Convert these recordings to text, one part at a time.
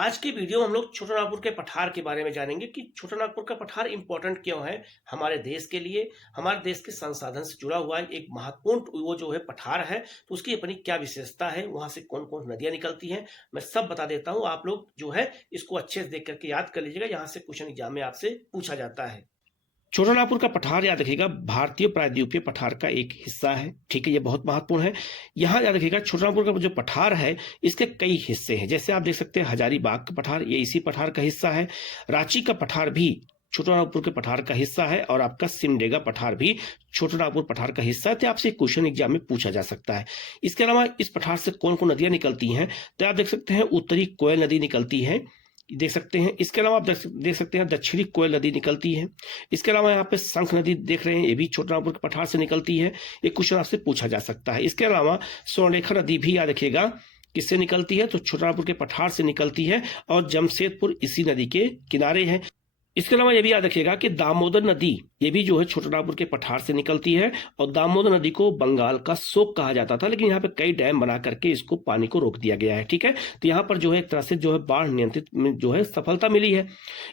आज की वीडियो में हम लोग छोटानागपुर के पठार के बारे में जानेंगे कि छोटानागपुर का पठार इम्पोर्टेंट क्यों है हमारे देश के लिए। हमारे देश के संसाधन से जुड़ा हुआ एक महत्वपूर्ण वो जो है पठार है, तो उसकी अपनी क्या विशेषता है, वहां से कौन कौन नदियां निकलती हैं, मैं सब बता देता हूँ। आप लोग जो है इसको अच्छे से देख करके याद कर लीजिएगा, यहाँ से क्वेश्चन एग्जाम में आपसे पूछा जाता है। छोटानागपुर का पठार याद रखिएगा भारतीय प्रायद्वीपीय पठार का एक हिस्सा है। ठीक है, ये बहुत महत्वपूर्ण है। यहाँ याद रखिएगा छोटानागपुर का जो पठार है इसके कई हिस्से हैं। जैसे आप देख सकते हैं हजारीबाग का पठार, ये इसी पठार का हिस्सा है। रांची का पठार भी छोटानागपुर के पठार का हिस्सा है और आपका सिमडेगा पठार भी छोटानागपुर पठार का हिस्सा है। तो आपसे क्वेश्चन एग्जाम में पूछा जा सकता है। इसके अलावा इस पठार से कौन कौन नदियां निकलती हैं, तो आप देख सकते हैं उत्तरी कोयल नदी निकलती है, देख सकते हैं। इसके अलावा आप देख सकते हैं दक्षिणी कोयल नदी निकलती है। इसके अलावा यहाँ पे शंख नदी देख रहे हैं, ये भी छोटानागपुर के पठार से निकलती है। एक क्वेश्चन आपसे पूछा जा सकता है। इसके अलावा स्वर्णरेखा नदी भी याद रखिएगा किससे निकलती है, तो छोटानागपुर के पठार से निकलती है और जमशेदपुर इसी नदी के किनारे है। इसके अलावा यह भी याद रखिएगा कि दामोदर नदी ये भी जो है छोटानागपुर के पठार से निकलती है और दामोदर नदी को बंगाल का शोक कहा जाता था, लेकिन यहाँ पे कई डैम बना करके इसको पानी को रोक दिया गया है। ठीक है, तो यहाँ पर जो है एक तरह से जो है बाढ़ नियंत्रित में जो है सफलता मिली है।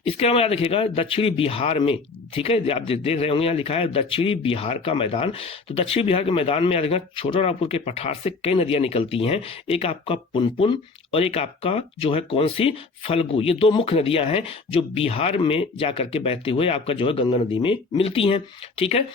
इसके अलावा याद रखिएगा दक्षिणी बिहार में, ठीक है, आप देख रहे होंगे यहाँ लिखा है दक्षिणी बिहार का मैदान। तो दक्षिणी बिहार के मैदान में याद रखिएगा छोटानागपुर के पठार से कई नदियां निकलती हैं। एक आपका पुनपुन और एक आपका जो है कौन सी फल्गु, ये दो मुख्य नदियां हैं जो बिहार में जाकर के बहते हुए आपका जो है गंगा नदी में मिलती हैं। ठीक है,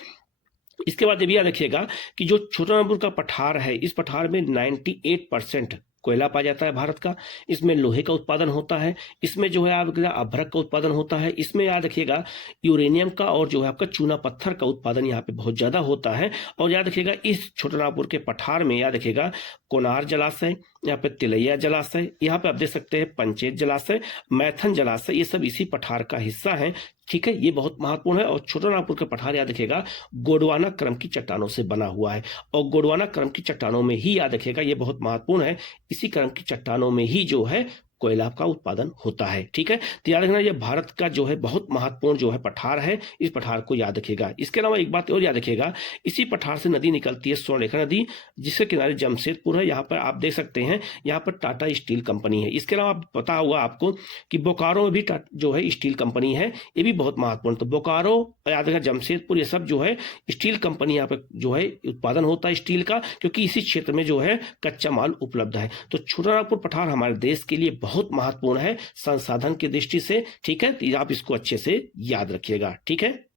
इसके बाद ये भी याद रखिएगा कि जो छोटानागपुर का पठार है, इस पठार में 98% कोयला पाया जाता है भारत का। इसमें लोहे का उत्पादन होता है, इसमें जो है आपका अभ्रक का उत्पादन होता है, इसमें याद रखिएगा यूरेनियम का और जो है आपका चूना पत्थर का उत्पादन यहाँ पे बहुत ज्यादा होता है। और याद रखिएगा इस छोटानागपुर के पठार में याद रखिएगा कोनार जलाशय, यहाँ पे तिलैया जलाशय, यहाँ पे आप देख सकते हैं पंचेत जलाशय, मैथन जलाशय, ये सब इसी पठार का हिस्सा है। ठीक है, ये बहुत महत्वपूर्ण है। और छोटानागपुर का पठार याद रखिएगा गोंडवाना क्रम की चट्टानों से बना हुआ है और गोंडवाना क्रम की चट्टानों में ही याद रखिएगा, ये बहुत महत्वपूर्ण है, इसी क्रम की चट्टानों में ही जो है कोयला का उत्पादन होता है। ठीक है, तो याद रखना ये भारत का जो है बहुत महत्वपूर्ण जो है पठार है, इस पठार को याद रखिएगा। इसके अलावा एक बात और याद रखिएगा, इसी पठार से नदी निकलती है स्वर्णरेखा नदी, जिसके किनारे जमशेदपुर है। यहाँ पर आप देख सकते हैं यहाँ पर टाटा स्टील कंपनी है। इसके अलावा पता हुआ आपको कि बोकारो में भी जो है स्टील कंपनी है, ये भी बहुत महत्वपूर्ण। तो बोकारो याद रखना, जमशेदपुर, ये सब जो है स्टील कंपनी यहाँ पर जो है उत्पादन होता है स्टील का, क्योंकि इसी क्षेत्र में जो है कच्चा माल उपलब्ध है। तो छोटानागपुर पठार हमारे देश के लिए बहुत महत्वपूर्ण है संसाधन की दृष्टि से। ठीक है, तो आप इसको अच्छे से याद रखिएगा। ठीक है।